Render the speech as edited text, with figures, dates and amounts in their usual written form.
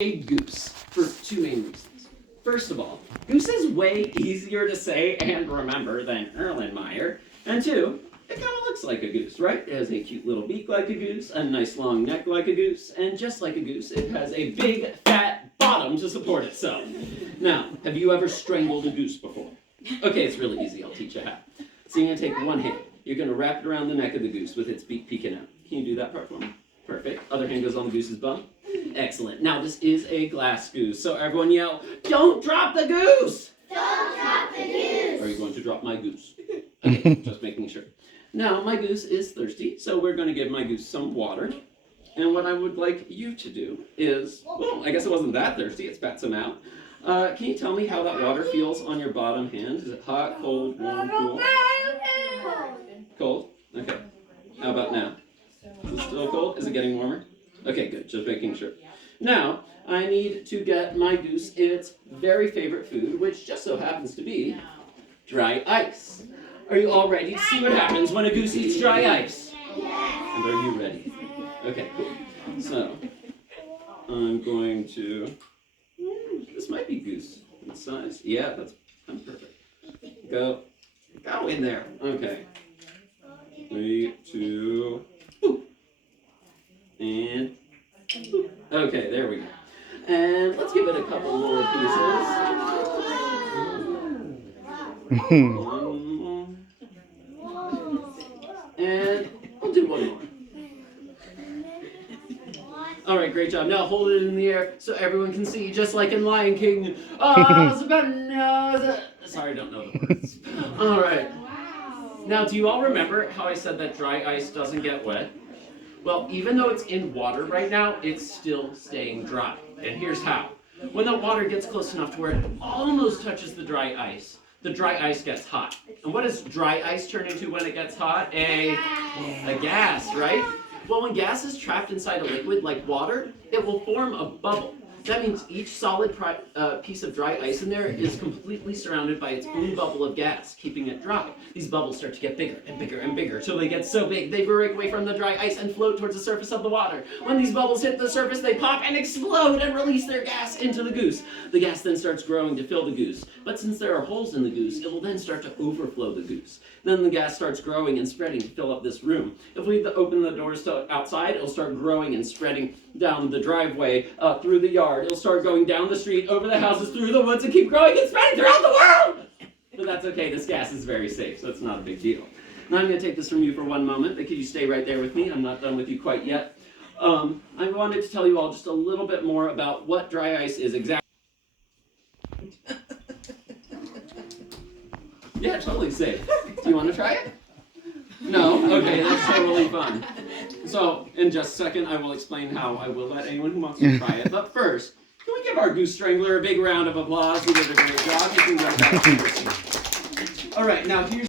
a goose for two main reasons. First of all, goose is way easier to say and remember than Erlenmeyer. And two, it kind of looks like a goose, right? It has a cute little beak like a goose, a nice long neck like a goose, and just like a goose, it has a big fat bottom to support itself. Now, have you ever strangled a goose before? Okay, it's really easy. I'll teach you how. So you're going to take one hand. You're going to wrap it around the neck of the goose with its beak peeking out. Can you do that part for me? Perfect. Other hand goes on the goose's bum. Excellent. Now this is a glass goose, so everyone yell, "Don't drop the goose!" Don't drop the goose! Are you going to drop my goose? Okay, just making sure. Now my goose is thirsty, so we're going to give my goose some water. And what I would like you to do is, well, I guess it wasn't that thirsty, it spat some out. Can you tell me how that water feels on your bottom hand? Is it hot, cold, warm, cool? Cold? Okay. How about now? Is it still cold? Is it getting warmer? Okay, good. Just making sure. Now, I need to get my goose its very favorite food, which just so happens to be dry ice. Are you all ready to see what happens when a goose eats dry ice? Yes! And are you ready? Okay, cool. So, I'm going to... This might be goose in size. Yeah, that's perfect. Go in there. Okay. 3, 2, boop. And boop. Okay, there we go. And let's give it a couple more pieces. One more. And we'll do one more. All right, great job. Now hold it in the air so everyone can see, just like in Lion King. Sorry, I don't know the words. All right. Now, do you all remember how I said that dry ice doesn't get wet? Well, even though it's in water right now, it's still staying dry. And here's how. When the water gets close enough to where it almost touches the dry ice gets hot. And what does dry ice turn into when it gets hot? A gas, right? Well, when gas is trapped inside a liquid like water, it will form a bubble. That means each solid piece of dry ice in there is completely surrounded by its own bubble of gas, keeping it dry. These bubbles start to get bigger and bigger and bigger, till they get so big they break away from the dry ice and float towards the surface of the water. When these bubbles hit the surface, they pop and explode and release their gas into the goose. The gas then starts growing to fill the goose. But since there are holes in the goose, it will then start to overflow the goose. Then the gas starts growing and spreading to fill up this room. If we open the doors to outside, it'll start growing and spreading down the driveway, through the yard. It'll start going down the street, over the houses, through the woods, and keep growing and spreading throughout the world! But that's okay, this gas is very safe, so it's not a big deal. Now I'm going to take this from you for one moment, but could you stay right there with me? I'm not done with you quite yet. I wanted to tell you all just a little bit more about what dry ice is exactly. Yeah, totally safe. Do you want to try it? No? Okay, that's totally fun. So, in just a second, I will explain how I will let anyone who wants to try it. But first, can we give our goose strangler a big round of applause? He did a great job. You can go back to your seat. All right, now here's